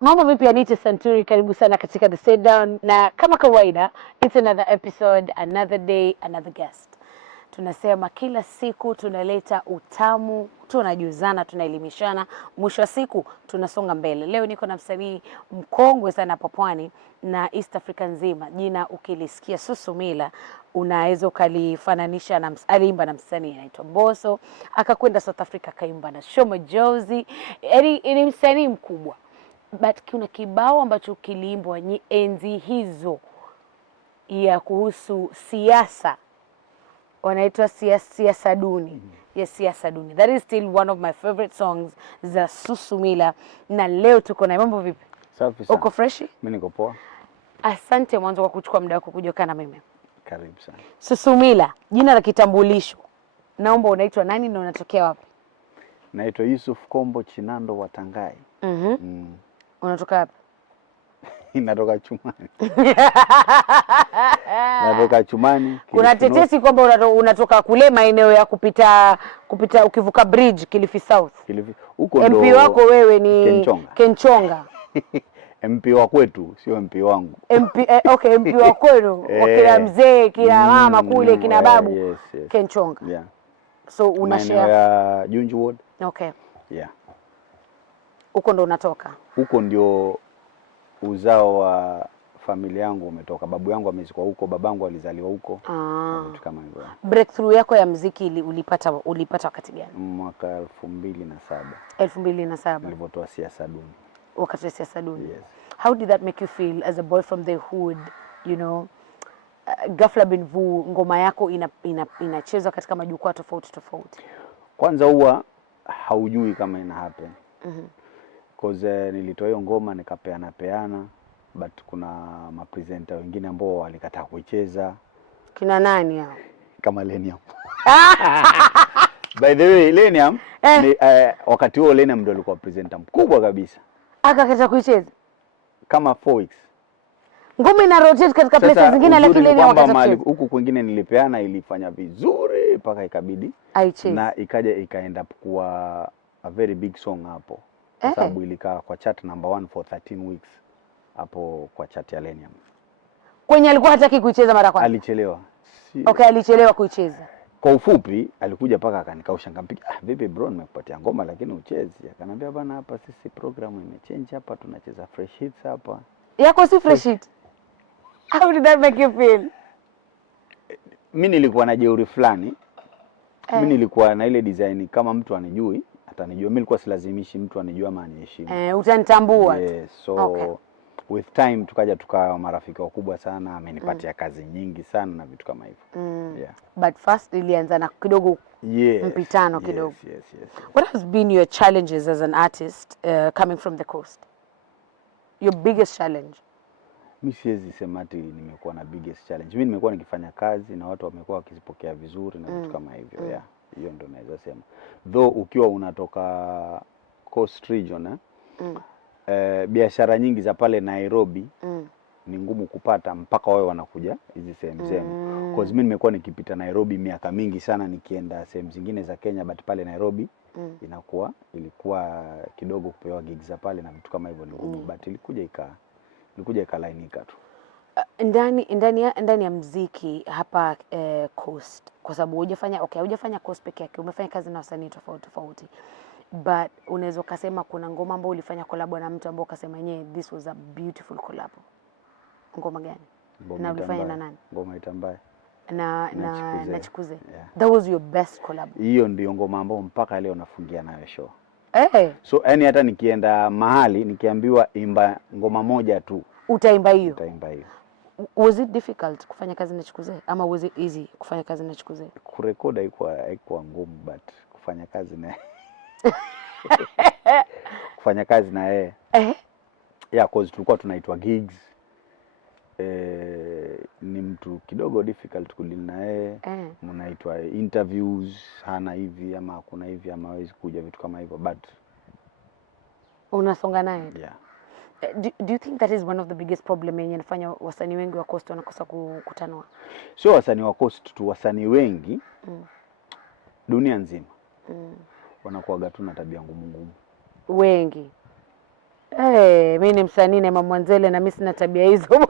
Mambo vipi Anita Santuri, karibu sana katika The Sit Down, na kama kawaida it's another episode, another day, another guest. Tunasema kila siku tunaleta utamu, tunajuzana, tunaelimishana, mwisho wa siku tunasonga mbele. Leo niko na msanii mkongwe sana hapa Pwani na East Africa nzima. Jina ukilisikia Susumila unaweza ukalifananisha na aliimba na msanii anaitwa Mbosso, akakwenda South Africa akaimba na Shomo Jozi. Ni msanii mkubwa. But kuna kibao ambacho kiliimbwa enzi hizo ya kuhusu siasa, wanaitwa siasa duni. Yes, siasa duni. That is still one of my favorite songs za Susumila. Na leo tuko na mambo vipi? Safi sana. Uko fresh? Mimi niko poa. Asante mwanzo kwa kuchukua muda wako kuja na mimi. Karibu sana. Susumila, jina la kitambulisho. Naomba unaitwa nani na unatokea wapi? Naitwa Yusuf Kombo Chinando wa Tangai. Unatoka wapi? Natoka Chumani. Natoka Chumani. Kuna tetesi kwamba unatoka kule maeneo ya kupita ukivuka bridge Kilifi South. Kilifi. Huko ndo MP wako wewe ni Kenchonga. MP wa kwetu, sio MP wangu. Okay, MP wa kwenu, wakina mzee, kina mama kule, kina babu. Yes. Kenchonga. Yeah. So unashare ya Junju Ward. Okay. Yeah. Huko ndo unatoka? Huko ndio uzao wa familia yangu umetoka. Babu yangu amezikwa huko, babangu alizaliwa huko. Vitu kama hivyo. Breakthrough yako ya muziki ulipata wakati gani? Mwaka 2007. 2007. Nilipotoa siasa duni. Wakati wa siasa duni. Yes. How did that make you feel as a boy from the hood, you know? Ghafla bin vu, ngoma yako inachezwa katika majukwaa tofauti. Kwanza huwa haujui kama ina happen. Because nilitoa hiyo ngoma nikapeana, but kuna mapresenter wengine ambao walikataa kuicheza. Kina nani hao? Kama Lenium. By the way, Lenium wakati huo Lenium ndio alikuwa presenter mkubwa kabisa. Akakataa kuicheza kama 4 weeks. Ngoma ina rotate katika places zingine, lakini Lenium akakataa. Huku kwingine nilipeana, ilifanya vizuri mpaka ikabidi aicheze, na ikaenda kuwa a very big song hapo. Kwa sababu ilikaa kwa chart number 1 for 13 weeks hapo kwa chart ya Lenium. Kwenye alikuwa hataki kuicheza mara kwanza. Alichelewa. Okay, alichelewa kuicheza. Kwa ufupi alikuja paka akanikausha, nikampiga, vipi bro, nimekupatia ngoma lakini uchezi. Akaniambia bana, hapa sisi program imechange, hapa tunacheza fresh hits hapa. Yako si fresh hit. How did that make you feel? Mimi nilikuwa na jeuri fulani. Mimi nilikuwa na ile design, kama mtu anijui atanijua. Mimi nilikuwa silazimishi mtu anijue ama aniheshimu. Utanitambua. Yes, so with time tukawa marafiki wakubwa sana, amenipatia kazi nyingi sana na vitu kama hivyo. Yeah. But first ilianza na kidogo mpitano kidogo. Yes. What has been your challenges as an artist coming from the coast? Your biggest challenge? Mimi siwezi sema ati nimekuwa na biggest challenge. Mimi nimekuwa nikifanya kazi na watu wamekuwa wakizipokea vizuri na vitu kama hivyo. Yeah. Hiyo ndio naweza sema. Though ukiwa unatoka Coast Region biashara nyingi za pale Nairobi ni ngumu kupata mpaka wao wanakuja hizi sehemu zenu. Because mimi nimekuwa nikipita Nairobi miaka mingi sana nikienda sehemu zingine za Kenya, but pale Nairobi ilikuwa kidogo kupewa gigs za pale na vitu kama hivyo ni ngumu, but ilikuja ikalainika tu. Ndani ya muziki hapa Coast, kwa sababu hujafanya Coast peke yake, umefanya kazi na wasanii tofauti. But unaweza kusema kuna ngoma ambayo ulifanya collab na mtu ambao ukasema yenyewe this was a beautiful collab. Ngoma gani? Na ulifanya na nani? Ngoma Itambaye. Na Chikuze. Yeah. That was your best collab. Hiyo ndio ngoma ambayo mpaka leo nafungia nayo show. So hata nikienda mahali nikiambiwa imba ngoma moja tu, utaimba hiyo. Utaimba hiyo. Was it difficult kufanya kazi na Chikuze ama was it easy kufanya kazi na Chikuze? Kurekodi haikuwa ngumu, but kufanya kazi na kufanya kazi na yeye. Yeah, cause tulikuwa tunaitwa gigs. Ni mtu kidogo difficult kudeal na yeye. Mnaitwa interviews, hana hivi ama hakuna hivi ama hawezi kuja, vitu kama hivyo, but unasonga naye. Yeah. Do you think that is one of the biggest problem yenye inafanya wasanii wengi wa Coast wanakosa kutanua? Sio wasanii wa Coast tu, wasanii wengi dunia nzima wanakuwaga tu na tabia ngumu wengi. Mimi ni msanii na Mwanzele na mimi sina tabia hizo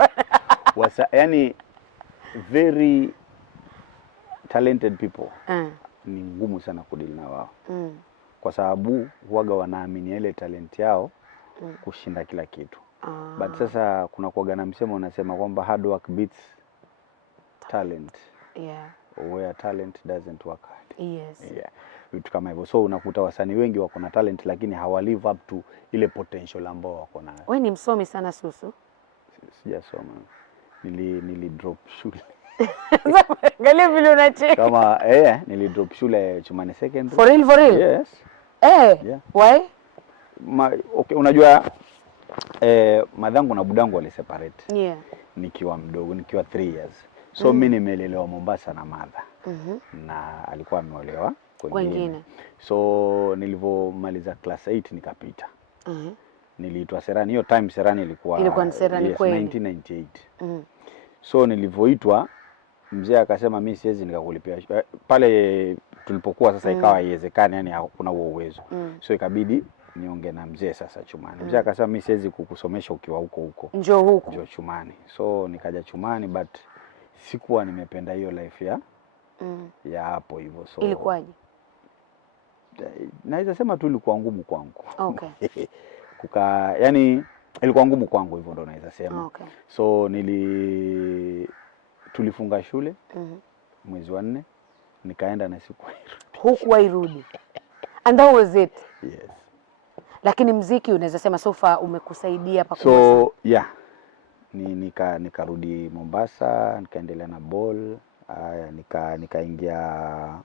bwana. Yani very talented people ni ngumu sana kudili na wao. Kwa sababu huaga wanaamini ile talent yao kushinda kila kitu. But sasa kuna kuaga na msemo unasema kwamba hard work beats talent. Yeah. Where talent doesn't work hard. Yes. Yeah. Vitu kama hivyo. So unakuta wasanii wengi wako na talent lakini hawa live up to ile potential ambao wako nayo. Wewe ni msomi sana Susu. Sijasoma. Nili drop shule. Angalia vile unacheka. Kama nili drop shule Chumani Secondary. For real? Yes. Yeah. Why? Okay, unajua madhangu na budangu wali separate. Yeah. Nikiwa mdogo, nikiwa 3 years. So mimi nimelelewa Mombasa na mother. Na alikuwa ameolewa kwingine. So nilivomaliza class 8 nikapita. Niliitwa Serani. Hiyo time Serani ilikuwa ni Serani kweli. 1998. So nilivoitwa mzee akasema mimi siwezi nikakulipia. Pale tulipokuwa sasa ikawa haiwezekani, yani hakuna huo uwezo. So ikabidi niongee na mzee sasa Chumani. Mzee akasema mimi siwezi kukusomesha ukiwa huko. Njoo Chumani. So nikaja Chumani, but sikuwa nimependa hiyo life ya hapo hivyo. So ilikuwaje? Naweza sema tu ilikuwa ngumu kwangu. Okay. Yani ilikuwa ngumu kwangu hivyo ndo naweza sema. Okay. So tulifunga shule mwezi wa 4, nikaenda na hukuwairudi. And that was it. Yes. Lakini mziki unaweza sema so far umekusaidia pakubwa. So yeah, nikarudi Mombasa, nikaendelea na ball. Nikaingia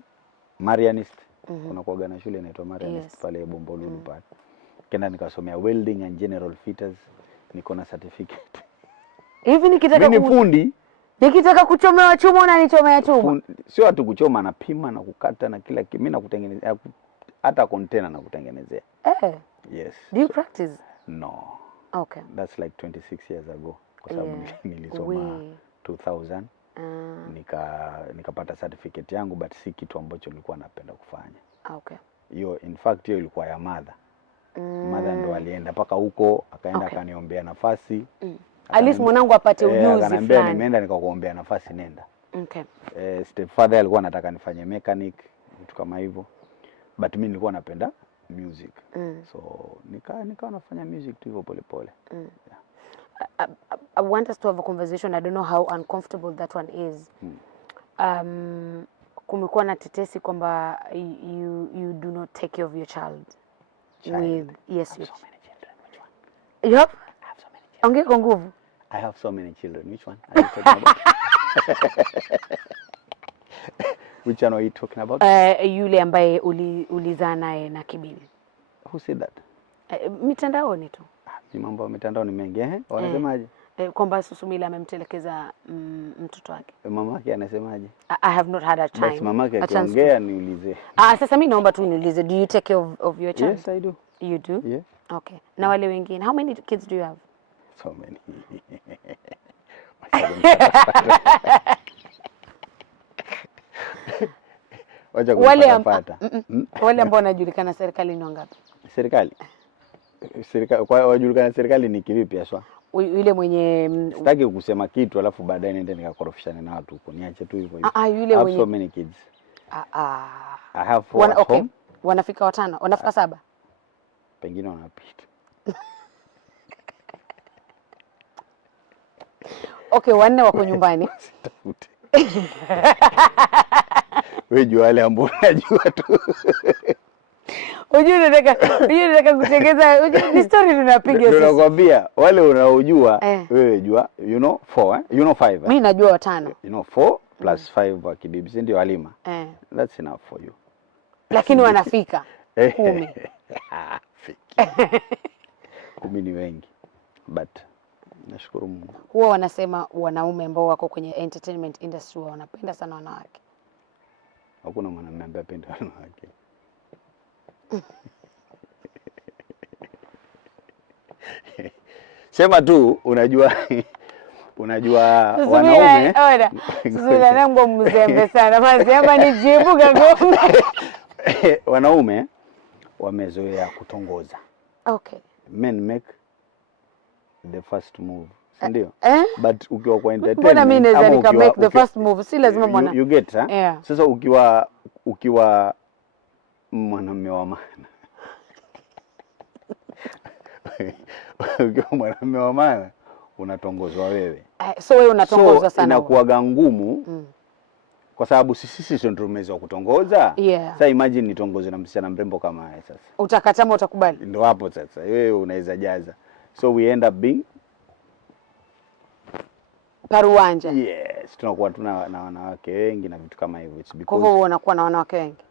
Marianist. Kuna kuaga na shule inaitwa Marianist pale Bombolulu pale. Kenda nikasomea welding and general fitters. Niko na certificate. Hivi nikitaka fundi, nikitaka kuchomewa chuma unanichomea chuma. Sio hatu kuchoma, na pima na kukata na kila kitu. Mimi nakutengenezea hata container na kutengenezea. Yes. Do you practice? No. Okay. That's like 26 years ago. Kwa sababu nilisoma 2000. Nikapata certificate yangu, but si kitu ambacho nilikuwa napenda kufanya. Okay. Hiyo in fact hiyo ilikuwa ya mother. Mother ndo alienda paka huko, akaenda akaniombea nafasi. At least mwanangu apate ujuzi fulani. Akaniambia nimeenda nikakuombea nafasi, nenda. Okay. Stepfather alikuwa anataka nifanye mechanic, vitu kama hivyo. But mimi nilikuwa napenda music. So nikawa nafanya music tu hivyo pole pole. Yeah. I want us to have a conversation. I don't know how uncomfortable that one is. Kumekuwa na tetesi kwamba you do not take care of your child. With yes, you. So many children. Which one? You have? I have so many children. Ongea kwa nguvu. I have so many children. Which one are you talking about? Which one are you talking about? Yule ambaye ulizaa naye na Kibibi. Who said that? Mitandaoni tu. Ni mambo ya mitandao ni mengi wanasemaje? Kwamba Susumila amemtelekeza mtoto wake. Mamake anasemaje? I have not had a time. Basi mamake akiongea niulize. Sasa mimi naomba tu niulize, do you take care of your child? Yes, I do. You do? Yeah. Okay. Na wale wengine, how many kids do you have? So many. Wale ambao wanajulikana serikali ni wangapi? Serikali kwa wajulikana serikali ni kivipi haswa? Yule mwenye sitaki kusema kitu alafu baadaye niende nikakorofishana na watu huko, niache tu hivyo hivyo. Yule mwenye so many kids. I have 4 at home. Wanafika 5, wanafika 7. Pengine wanapita. Okay, 4 wako nyumbani. Sitafute. Wewe jua wale ambao unajua tu. Unajua nataka kutengeza ni story tunapiga sisi. Tunakwambia wale unaojua wewe jua, you know 4 you know 5. Mimi najua 5. You know 4 plus 5 wa Kibibi, si ndio Halima? That's enough for you. Lakini wanafika 10. marafiki. 10 ni wengi, but nashukuru Mungu. Huwa wanasema wanaume ambao wako kwenye entertainment industry wanapenda sana wanawake. Hakuna mwanamume ambaye apenda wanawake. Sema tu unajua wanaume. Sasa nangu mzembe sana. Mazembe ni jibu Kagoma. Wanaume wamezoea kutongoza. Okay. Men make the first move. Ndio. But ukiwa kwa entertainment, mbona mimi naweza nika make the first move? Si lazima mwana. You get, yeah. Sasa ukiwa mwanamume wa maana. Ukiwa mwanamume wa maana unatongozwa wewe. So wewe unatongozwa sana. Inakuwa ngumu. Kwa sababu sisi ndio tumeweza kutongoza. Yeah. Sasa imagine nitongoze na msichana mrembo kama yeye sasa. Utakataa ama utakubali? Ndio hapo sasa. Wewe unaweza jaza. So we end up being paruanja. Yes, tunakuwa na wanawake wengi na vitu kama hivyo. It's because kwa hivyo unakuwa na wanawake wengi.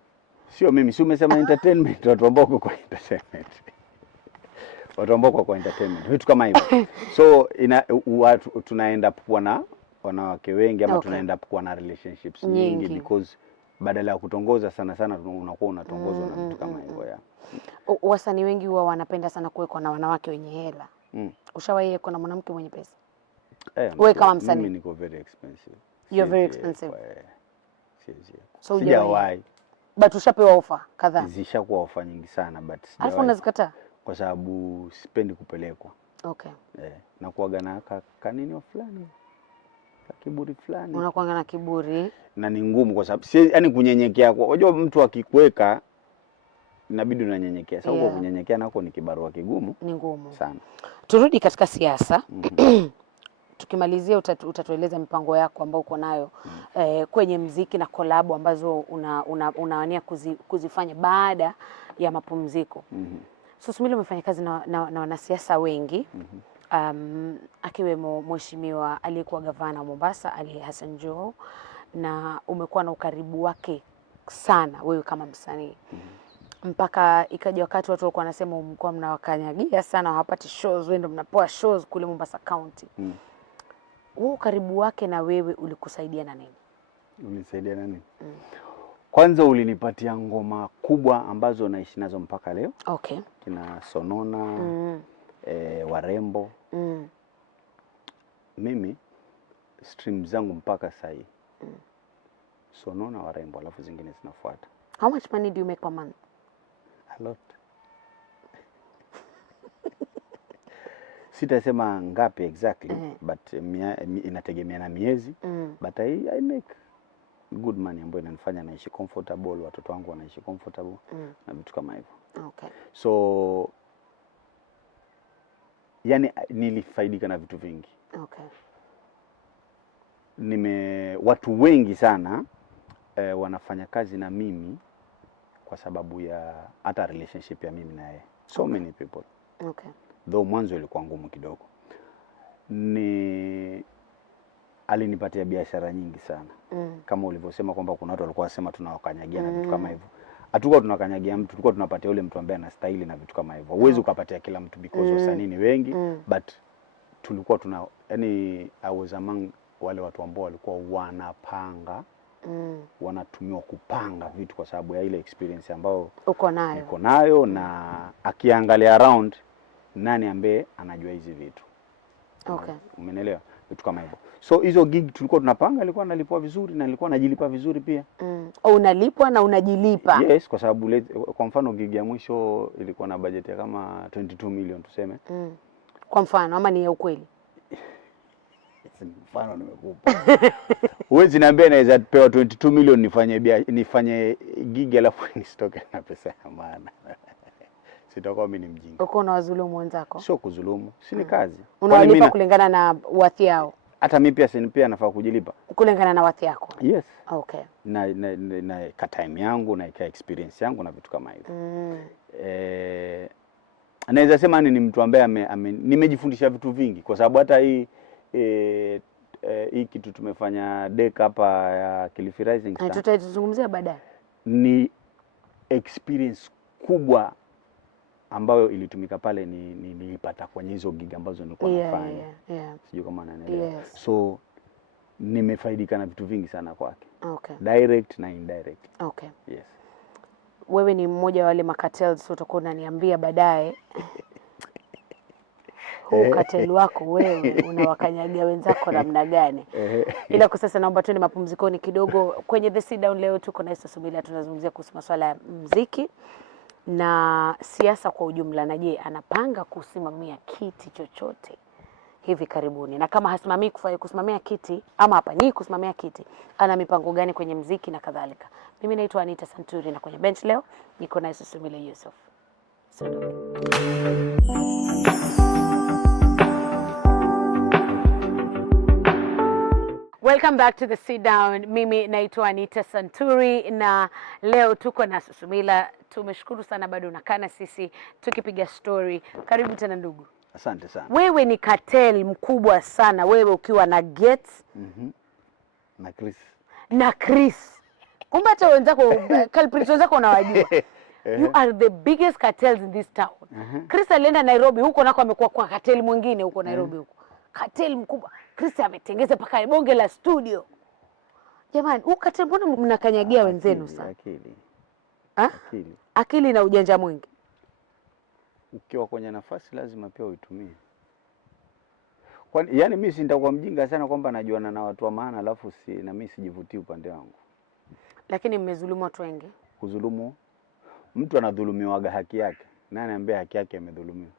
Sio mimi, si umesema entertainment, watu ambao kwa entertainment. Watu ambao kwa entertainment, vitu kama hivyo. So tunaenda kuwa na wanawake wengi ama tunaenda kuwa na relationships nyingi because badala ya kutongoza sana unakuwa unatongozwa na vitu kama hivyo ya. Wasanii wengi huwa wanapenda sana kuwekwa na wanawake wenye hela. Ushawahi kuwa na mwanamke mwenye pesa? Wewe kama msanii. Mimi niko very expensive. You're very expensive. So sijawahi. But ushapewa offer kadhaa? Zishakuwa offer nyingi sana but sijawahi. Alafu unazikataa? Kwa sababu sipendi kupelekwa. Okay. Na kuaga na kanini fulani. Kiburi fulani. Unakuwa na kiburi. Na ni ngumu kwa sababu yani kunyenyekea kwa. Unajua mtu akikuweka inabidi unanyenyekea. Sasa huko kunyenyekea nako ni kibarua kigumu. Ni ngumu sana. Turudi katika siasa. Tukimalizia utatueleza mipango yako ambayo uko nayo kwenye muziki na collab ambazo unawania kuzifanya baada ya mapumziko. So Sumilo umefanya kazi na wanasiasa wengi. Akiwemo mheshimiwa aliyekuwa gavana wa Mombasa Ali Hassan Joho, na umekuwa na ukaribu wake sana wewe kama msanii. Mpaka ikaja wakati watu walikuwa wanasema mlikuwa mnawakanyagia sana, hawapati shows, wewe ndio mnapoa shows kule Mombasa County. Huo karibu wake na wewe ulikusaidia na nini? Ulinisaidia na nini? Kwanza ulinipatia ngoma kubwa ambazo naishi nazo mpaka leo. Okay. Kina Sonona, Warembo. Mimi stream zangu mpaka sasa hivi. Sonona, Warembo, alafu zingine zinafuata. How much money do you make per month? A lot. Sitasema ngapi exactly, but inategemea na miezi. But I make good money ambayo inanifanya naishi comfortable, watoto wangu wanaishi comfortable na vitu kama hivyo. Okay. So yani nilifaidika na vitu vingi. Okay. Watu wengi sana wanafanya kazi na mimi kwa sababu ya hata relationship ya mimi na yeye. So many people. Okay. Though mwanzo ilikuwa ngumu kidogo. Alinipatia biashara nyingi sana. Kama ulivyosema kwamba kuna watu walikuwa wasema tunawakanyagia na vitu kama hivyo. Hatukuwa tunakanyagia mtu, tulikuwa tunapatia yule mtu ambaye ana style na vitu kama hivyo. Huwezi ukapatia kila mtu because wasanii ni wengi, but tulikuwa yani I was among wale watu ambao walikuwa wanapanga, wanatumiwa kupanga vitu kwa sababu ya ile experience ambayo uko nayo. Niko nayo na akiangalia around nani ambaye anajua hizi vitu. Okay. Umeelewa? Vitu kama hivyo. So hizo gig tulikuwa tunapanga, alikuwa analipwa vizuri na alikuwa anajilipa vizuri pia. Unalipwa na unajilipa? Yes, kwa sababu kwa mfano gig ya mwisho ilikuwa na budget ya kama 22 million tuseme. Kwa mfano ama ni ya ukweli? Mfano nimekupa. Uwezi niambia naweza pewa 22 million nifanye gig alafu nisitoke na pesa ya maana. Sitakuwa mimi ni mjinga. Uko unawazulumu wenzako? Sio kuzulumu, si ni kazi. Unawalipa kulingana na wathi yao? Hata mimi pia nafaa kujilipa. Kulingana na wathi yako? Yes. Okay. Na time yangu na experience yangu na vitu kama hivyo. Naweza sema ni mtu ambaye nimejifundisha vitu vingi kwa sababu hata hii kitu tumefanya deck hapa ya Kilifi Rising Star. Tutazungumzia baadaye. Ni experience kubwa ambayo ilitumika pale nilipata kwenye hizo gig ambazo nilikuwa nafanya. Sijui kama unanielewa. So nimefaidika na vitu vingi sana kwake. Okay. Direct na indirect. Okay. Yes. Wewe ni mmoja wa wale macartels utakuwa unaniambia baadaye. Huu cartel wako wewe unawakanyagia wenzako namna gani? Ila kwa sasa naomba tuende mapumzikoni kidogo. Kwenye The Sit Down leo tuko na Esther Sumila, tunazungumzia kuhusu masuala ya muziki na siasa kwa ujumla, na je, anapanga kusimamia kiti chochote hivi karibuni, na kama hasimamii kusimamia kiti ama hapanii kusimamia kiti, ana mipango gani kwenye muziki na kadhalika. Mimi naitwa Anita Santuri na kwenye bench leo niko na Esther Sumila Yusuf. Welcome back to The Sit Down. Mimi naitwa Anita Santuri na leo tuko na Sumila. Tumeshukuru sana bado unakaa na sisi tukipiga story. Karibu tena ndugu. Asante sana. Wewe ni cartel mkubwa sana, wewe ukiwa na Gets na Chris. Kumbe hata wenzako culprits wenzako unawajua. You are the biggest cartels in this town. Chris alienda Nairobi, huko nako amekuwa kwa cartel mwingine huko Nairobi huko. Cartel mkubwa. Chris ametengeza paka bonge la studio. Jamani, huko cartel mbona mnakanyagia wenzenu sana? Akili na ujanja mwingi. Ukiwa kwenye nafasi lazima pia uitumie. Kwani yani mimi si nitakuwa mjinga sana kwamba najuana na watu wa maana alafu na mimi sijivutii upande wangu. Lakini mmezulumu watu wengi. Kudhulumu, mtu anadhulumiwaga haki yake. Nani anambia haki yake amedhulumiwa?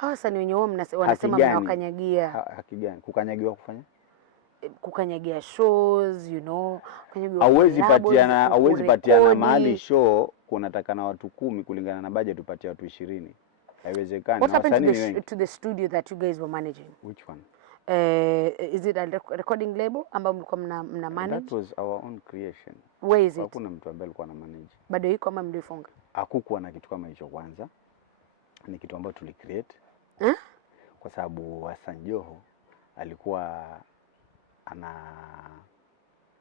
Sasa ni wenyewe wanasema mnawakanyagia. Haki gani? Kukanyagiwa kufanya? Kukanyagia shows, you know, kukanyagia. Hauwezi patiana mahali show kunatakana watu 10 kulingana na budget tupatie watu 20. Haiwezekani. What happened to the studio that you guys were managing? Which one? Is it a recording label ambao mlikuwa mna manage? That was our own creation. Where is it? Hakuna mtu ambaye alikuwa na manage. Bado iko ama mlifunga? Hakukuwa na kitu kama hicho kwanza. Ni kitu ambacho tulicreate. Kwa sababu Hassan Joho alikuwa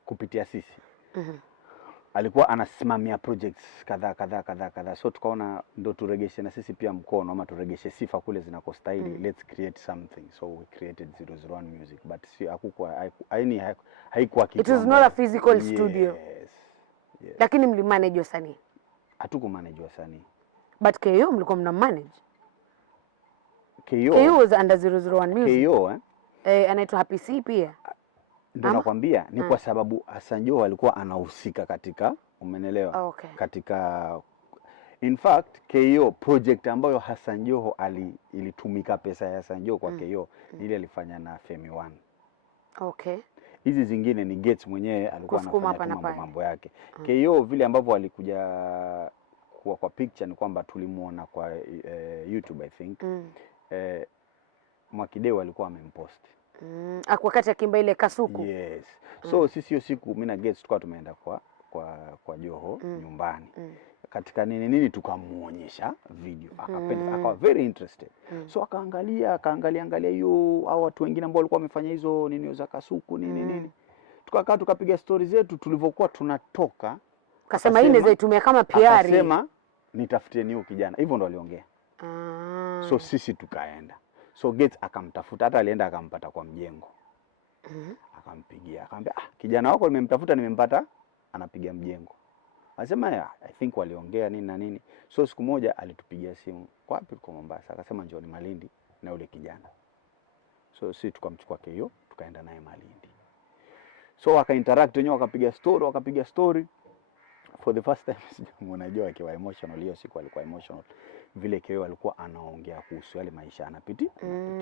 kupitia sisi. Alikuwa anasimamia projects kadhaa. So tukaona ndo turegeshe na sisi pia mkono ama turegeshe sifa kule zinakostahili. Let's create something. So we created 001 Music, but si haikuwa kitu. It was not a physical studio. Yes. Lakini mlimanage wasanii? Hatukumanage wasanii. But KO mlikuwa mna manage? KO was under 001 Music. KO anaitwa Happy C pia. Ndio nakwambia ni kwa sababu Hassan Joho alikuwa anahusika katika, umenelewa? Okay. Katika in fact KO project ambayo Hassan Joho ilitumika pesa ya Hassan Joho kwa KO ile alifanya na Femi One. Okay. Hizi zingine ni Gates mwenyewe alikuwa anafanya mambo yake. KO vile ambavyo alikuja kwa picture ni kwamba tulimuona kwa YouTube I think. Mwakideu alikuwa amempost. Wakati akimba ile Kasuku. Yes. So sisi hiyo siku mimi na Gates tulikuwa tumeenda kwa Joho nyumbani. Katika nini tukamuonyesha video. Akapenda, akawa very interested. So akaangalia hiyo au watu wengine ambao walikuwa wamefanya hizo nini za Kasuku nini. Tukakaa tukapiga stories zetu tulivyokuwa tunatoka. Akasema hii inaweza itumia kama PR. Akasema nitafutieni huyo kijana. Hivyo ndo aliongea. So sisi tukaenda. So Gates akamtafuta, hata alienda akampata kwa mjengo. Akampigia, akamwambia kijana wako nimempata anapiga mjengo. Anasema I think waliongea nini na nini. So siku moja alitupigia simu, wapi kwa Mombasa? Akasema njoni Malindi na yule kijana. So sisi tukamchukua KO tukaenda naye Malindi. So wakainteract wenyewe, wakapiga story. For the first time unajua akiwa emotional, hiyo siku alikuwa emotional. Vile KO alikuwa anaongea kuhusu yale maisha anapitia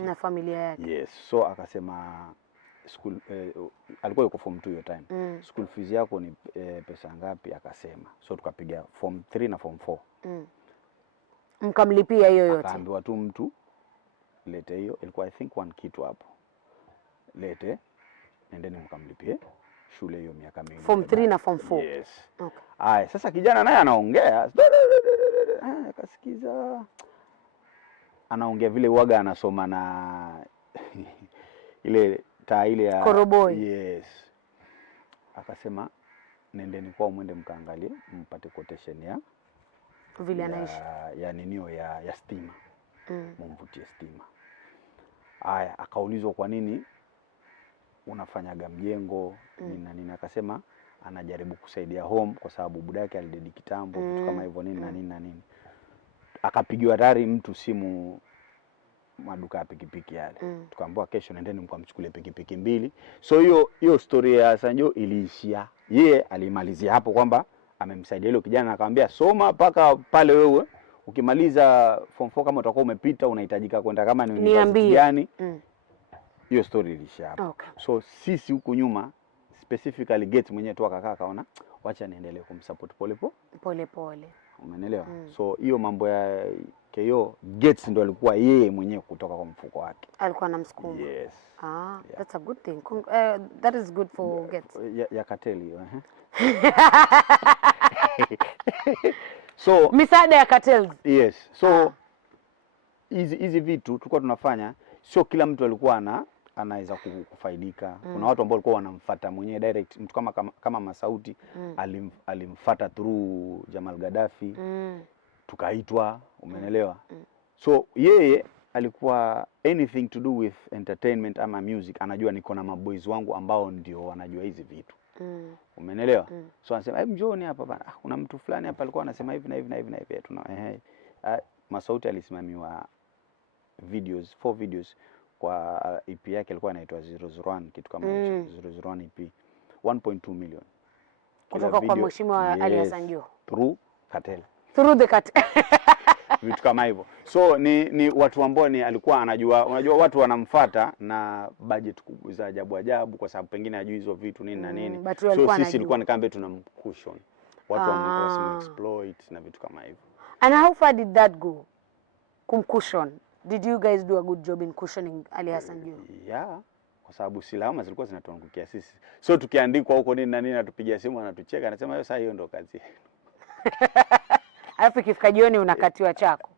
na familia yake. Yes. So akasema school alikuwa yuko form 2 hiyo time. School fees yako ni pesa ngapi? Akasema. So tukapiga form 3 na form 4. Mkamlipia hiyo yote. Akaambiwa tu mtu lete hiyo, ilikuwa I think 1 kitu hapo. Lete nendeni mkamlipie shule hiyo miaka mingi. Form 3 na form 4. Yes. Okay. Sasa kijana naye anaongea. Akasikiza. Anaongea vile uaga anasoma na ile taa ile ya Koroboi. Yes. Akasema nendeni kwao mwende mkaangalie mpate quotation vile anaishi ya ninio ya stima. Mumvutie stima. Haya, akaulizwa kwa nini unafanyaga mjengo nini, akasema anajaribu kusaidia home kwa sababu buda yake alidedi kitambo, vitu kama hivyo nini na nini na nini. Akapigiwa tayari mtu simu maduka ya pikipiki yale. Tukaambiwa kesho nendeni mkamchukue pikipiki 2. So hiyo story ya Hassan Joho iliishia. Yeye alimalizia hapo kwamba amemsaidia ile kijana, akamwambia soma paka pale wewe ukimaliza form 4 kama utakuwa umepita unahitajika kwenda kama ni university gani. Hiyo story iliishia hapo. Okay. So sisi huku nyuma specifically Gates mwenyewe tu akakaa kaona wacha niendelee kumsupport pole pole. Umeelewa? So hiyo mambo ya KO Gates ndo alikuwa yeye mwenyewe kutoka kwa mfuko wake. Alikuwa anamsukuma. Yes. Yeah. That's a good thing. That is good for Gates. Ya Kateli. So misaada ya cartels. Yes. So hizi vitu tulikuwa tunafanya, sio kila mtu alikuwa anaweza kufaidika. Kuna watu ambao walikuwa wanamfuata mwenyewe direct, mtu kama Masauti alimfuata through Jamal Gaddafi. Tukaitwa, umeelewa? So yeye alikuwa anything to do with entertainment ama music, anajua niko na maboys wangu ambao ndio wanajua hizi vitu. Umeelewa? So anasema hebu njooni hapa bana, kuna mtu fulani hapa alikuwa anasema hivi na hivi na hivi na hivi. Tuna Masauti alisimamiwa 4 videos kwa EP yake ilikuwa inaitwa 001 kitu kama hicho. 001 EP 1.2 million kutoka kwa mheshimiwa Ali Hassan Joho through cartel. Through the cartel. Vitu kama hivyo. So ni watu ambao alikuwa anajua, unajua watu wanamfuata na budget kubwa za ajabu kwa sababu pengine hajui hizo vitu nini na nini. So sisi ilikuwa ni kama tunamcushion. Watu wanaweza exploit na vitu kama hivyo. And how far did that go? Kumcushion. Did you guys do a good job in cushioning Ali Hassan Joho? Yeah. Kwa sababu silama zilikuwa zinatuangukia sisi. So tukiandikwa huko nini na nini atupigia simu anatucheka anasema hiyo saa hiyo ndo kazi. Alafu ikifika jioni unakatiwa chako.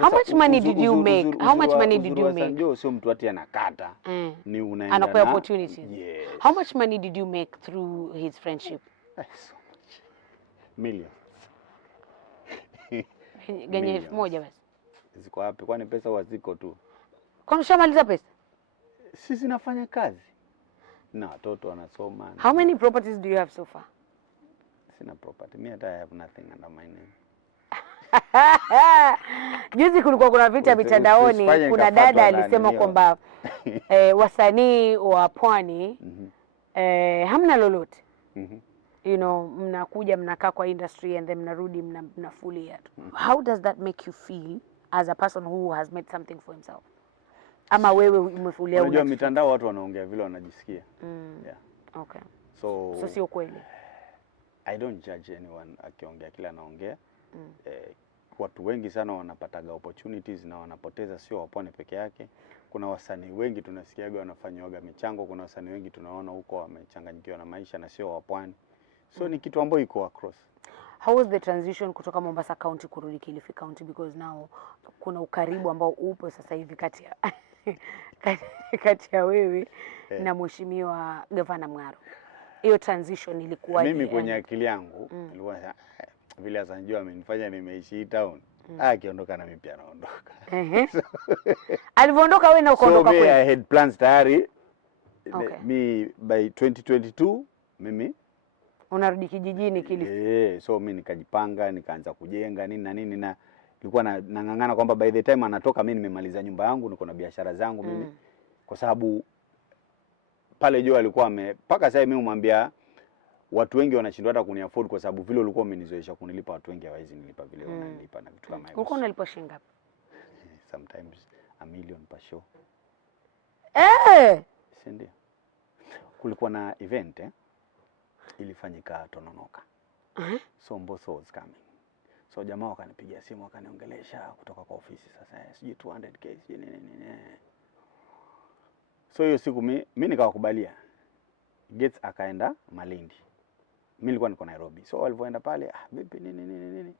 How much money did you make? How much money did you make? Hassan Joho sio mtu ati anakata. Ni unaenda anakuwa opportunities. Yes. How much money did you make through his friendship? So much. Millions. Ganye 1,000 basi. Ziko wapi? Kwani pesa waziko tu. Kwa mshamaliza pesa? Sisi nafanya kazi. Na watoto wanasoma. How many properties do you have so far? Sina property. Me I have nothing under my name. Juzi kulikuwa kuna vita mitandaoni, kuna dada alisema kwamba wasanii wa pwani hamna lolote. You know, mnakuja mnakaa kwa industry and then mnarudi mnafulia tu. How does that make you feel as a person who has made something for himself? Ama wewe umefulia unajua mitandao watu wanaongea vile wanajisikia. Yeah. Okay. So sio kweli. I don't judge anyone akiongea kila anaongea. Watu wengi sana wanapataga opportunities na wanapoteza, sio wapone peke yake. Kuna wasanii wengi tunasikiaga wanafanywaga michango, kuna wasanii wengi tunaona huko wamechanganyikiwa na maisha na sio wapwani. So ni kitu ambacho iko across. How was the transition kutoka Mombasa County kurudi Kilifi County, because now kuna ukaribu ambao upo sasa hivi kati ya wewe na mheshimiwa Gavana Mng'aro. Hiyo transition ilikuwa mimi kwenye akili yangu ilikuwa vile Hassan Joho amenifanya nimeishi hii town. Akiondoka na mimi pia naondoka. Alivyoondoka wewe na ukaondoka kweli. So I had plans tayari. Me by 2022 mimi unarudi kijijini Kilifi. So mimi nikajipanga, nikaanza kujenga nini na nini, na nilikuwa nang'ang'ana kwamba by the time anatoka mimi nimemaliza nyumba yangu, niko na biashara zangu mimi. Kwa sababu pale Joho alikuwa mpaka sasa mimi umwambia watu wengi wanashindwa hata kuniafford kwa sababu vile ulikuwa umenizoesha kunilipa, watu wengi hawezi nilipa vile unanilipa na vitu kama hivyo. Ulikuwa unalipa shilingi ngapi? Sometimes $1 million per show. Si ndio? Kulikuwa na event ilifanyika Tononoka. So Mbosso was coming. So jamaa wakanipigia simu wakaniongelesha kutoka kwa ofisi, sasa sijui 200k sijui nini. So hiyo siku mimi nikawakubalia. Gates akaenda Malindi. Mimi nilikuwa niko Nairobi. So walipoenda pale, vipi nini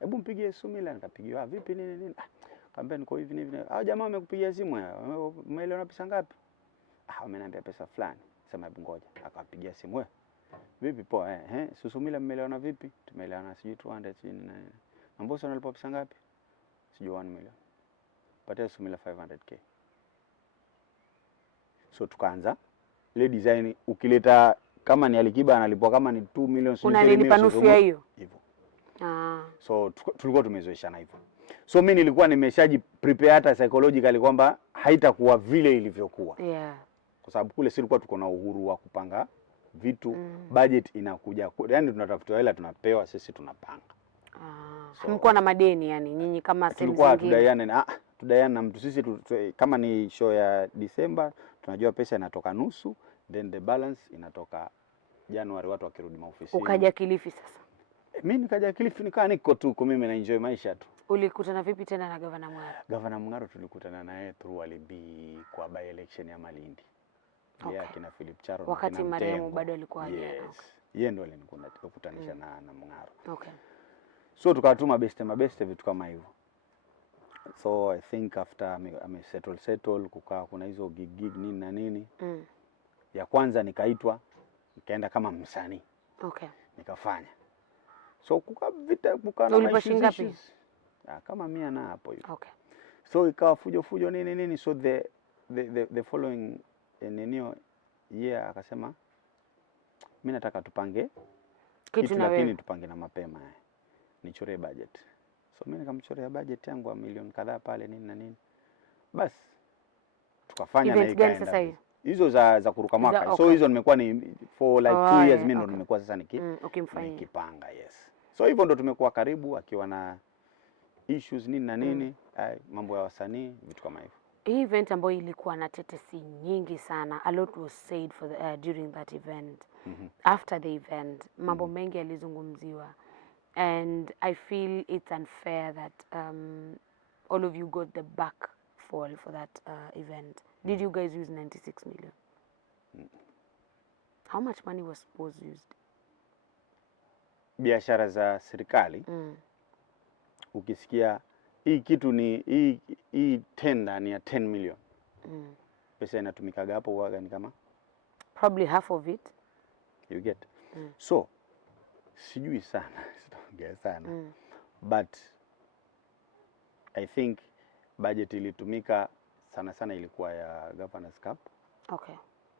hebu mpigie Sumila, nikapigiwa vipi nini. Kaambia niko hivi. Hao jamaa wamekupigia simu, umeelewana pesa ngapi? Wameniambia pesa fulani. Sema hebu ngoja. Akapigia simu, vipi poa Susumila mmeelewana vipi? Tumeelewana sijui 200 sijui nini. Amboso analipa pesa ngapi? Sijui 1 million. Patia Sumila 500k. So tukaanza ile design, ukileta kama ni Alikiba analipwa kama ni 2 million, unanilipa nusu ya hiyo hivyo. Ah. So tulikuwa tumezoeshana hivyo. So mimi nilikuwa nimeshaji prepare hata psychologically kwamba haitakuwa vile ilivyokuwa. Yeah. Kwa sababu kule silikuwa tuko na uhuru wa kupanga vitu, budget inakuja. Yaani tunatafuta hela tunapewa, sisi tunapanga. So, mlikuwa na madeni yani nyinyi kama sehemu zingine? Tulikuwa tudaiane na mtu sisi kama ni show ya December tunajua pesa inatoka nusu, then the balance inatoka January watu wakirudi maofisini. Ukaja Kilifi sasa? Mimi nikaja Kilifi nikaa niko tu kwa mimi na enjoy maisha tu. Ulikutana vipi tena na Governor Mung'aro? Governor Mung'aro tulikutana naye through alibi kwa by election ya Malindi. Okay. Yeah, kina Philip Charo wakati marehemu bado alikuwa yes. Okay. Yeye ndo alinikutanisha na Mung'aro. Okay. So tukatuma mabeste vitu kama hivyo. So I think after settle kukaa kuna hizo gig nini na nini. Ya kwanza nikaitwa, nikaenda kama msanii. Okay. Nikafanya. So kukaa na ngapi? Kama 100 na hapo hiyo. Okay. So ikawa fujo nini, so the following year akasema mimi nataka tupange kitu lakini tupange na mapema. Nichore budget. So mimi nikamchorea budget yangu ya milioni kadhaa pale nini na nini. Bas tukafanya na ikaenda. Hizo za kuruka mwaka. Okay. So hizo nimekuwa ni for like 2 years mimi ndo nimekuwa sasa nikipanga. Yes. So hivyo ndo tumekuwa karibu akiwa na issues nini na nini, mambo ya wasanii vitu kama hivyo. Hii event ambayo ilikuwa na tetesi nyingi sana, a lot was said for during that event. After the event mambo mengi yalizungumziwa, and I feel it's unfair that all of you got the backfall for that event. Did you guys use 96 million? How much money was used? Biashara za serikali ukisikia hii kitu ni hii tender ni ya 10 million. Pesa inatumikaga hapo huaga ni kama probably half of it. You get. So sijui sana, sitaongea sana. But I think budget ilitumika sana ilikuwa ya Governors Cup. Okay.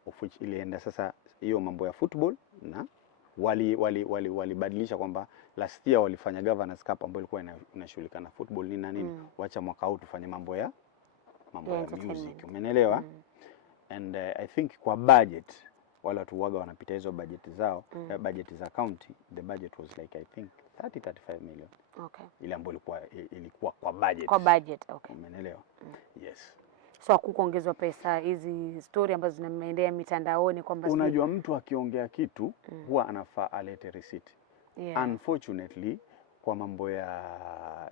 Of which ilienda sasa hiyo mambo ya football na walibadilisha kwamba last year walifanya Governors Cup ambayo ilikuwa inashughulika na football nini na nini. Wacha mwaka huu tufanye mambo ya music. Umeelewa? And I think kwa budget wale watu waga wanapita hizo budget zao, budget za county, the budget was like I think 35 million. Okay. Ile ambayo ilikuwa kwa budget. Kwa budget, okay. Umeelewa? Yes. So hakukuongezwa pesa, hizi story ambazo zinaendea mitandaoni kwamba unajua mtu akiongea kitu huwa anafaa alete receipt. Yeah. Unfortunately kwa mambo ya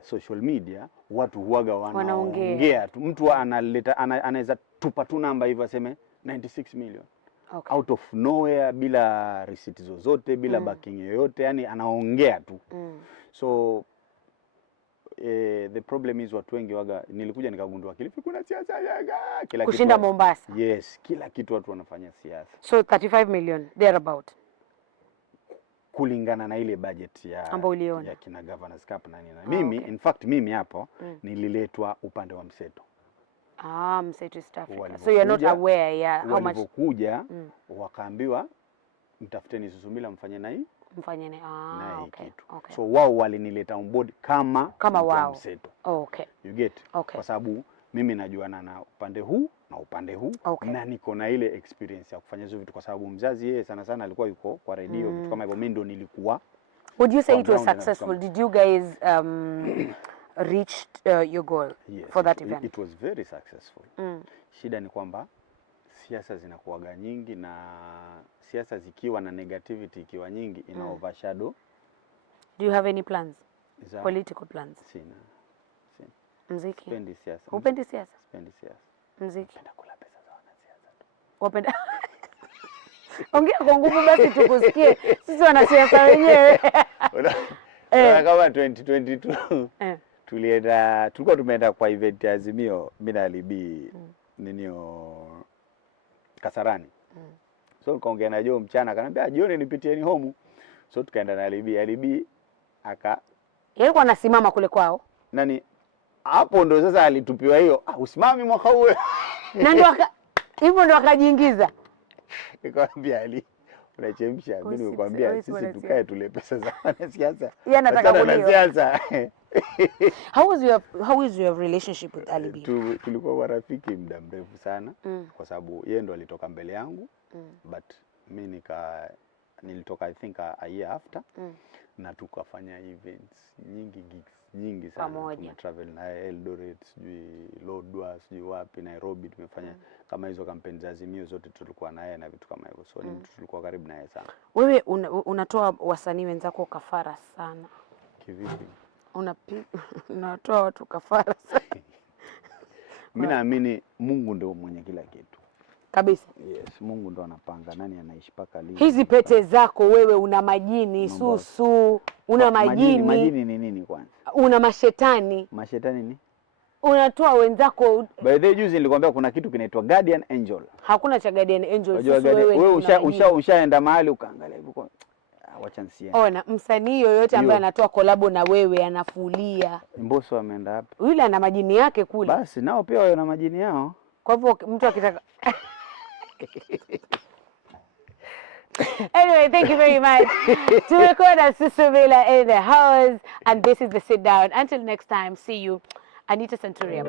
social media watu huaga wanaongea tu. Mtu anaweza tupa tu namba hivyo aseme 96 million. Okay. Out of nowhere bila receipt zozote, bila backing yoyote, yani anaongea tu. So the problem is watu wengi waga, nilikuja nikagundua Kilifi kuna siasa kila kushinda kitu, Mombasa. Yes, kila kitu watu wanafanya siasa. So 35 million thereabout kulingana na ile budget ya kina Governors Cup na nini. Mimi in fact mimi hapo nililetwa upande wa Mseto. Mseto East Africa. So you are not aware how much walivyokuja wakaambiwa mtafuteni Susumila mfanye na hii okay. Okay. So wao walinileta on board kama wao Mseto. Okay. You get? Okay. Kwa sababu mimi najuana na upande huu na upande huu. Okay. Na niko na ile experience ya kufanya hizo vitu kwa sababu mzazi yeye sana alikuwa yuko kwa radio vitu kama hivyo, mimi ndo nilikuwa. Would you say it was successful? Did you guys reached your goal? Yes, for that event? It was very successful. Shida ni kwamba siasa zinakuwaga nyingi, na siasa zikiwa na negativity ikiwa nyingi ina overshadow. Do you have any plans? Political plans? Sina. Muziki? Sipendi siasa. Upendi siasa? Sipendi siasa. Muziki? Napenda kula pesa za wanasiasa tu. Wapenda ongea kwa nguvu basi tukusikie. Sisi wanasiasa wenyewe. Kama 2022 tulikuwa tumeenda kwa event ya Azimio, mimi na Alibi Kasarani. So nikaongea na Joe mchana, akaniambia jioni nipitieni home. So tukaenda na Alibi Alikuwa anasimama kule kwao. Nani? Hapo ndo sasa alitupiwa hiyo, usimami mwaka huu. Na ndo hivyo ndo akajiingiza. Nikamwambia Ali, unachemsha. Mimi nimekwambia sisi tukae tule pesa za wanasiasa. Yeye anataka siasa. How is your relationship with Ali B? Tulikuwa marafiki muda mrefu sana kwa sababu yeye ndo alitoka mbele yangu but mimi nilitoka I think a year after na tukafanya events nyingi sana. Tumetravel na Eldoret, sijui Lodwar, sijui wapi, Nairobi tumefanya kama hizo kampeni za Azimio zote tulikuwa naye na vitu kama hivyo. So ni mtu tulikuwa karibu naye sana. Wewe unatoa wasanii wenzako kafara sana. Kivipi? Unatoa watu kafara sana. Mimi naamini Mungu ndio mwenye kila kitu. Kabisa. Yes, Mungu ndo anapanga nani anaishi paka lini. Hizi pete zako wewe una majini, susu, una majini. Majini ni nini kwanza? Una mashetani. Mashetani ni? Unatoa wenzako. By the way, juzi nilikwambia kuna kitu kinaitwa Guardian Angel. Hakuna cha Guardian Angel. Wewe ushaenda mahali ukaangalia hivyo. Wacha nisia. Ona, msanii yoyote ambaye anatoa collab na wewe anafulia. Mbosso ameenda wapi? Yule ana majini yake kule. Basi nao pia wao na majini yao. Kwa hivyo mtu akitaka Anyway, thank you very much. To record at Sister Villa in the house. And this is the sit down. Until next time, see you. Anita Centurion.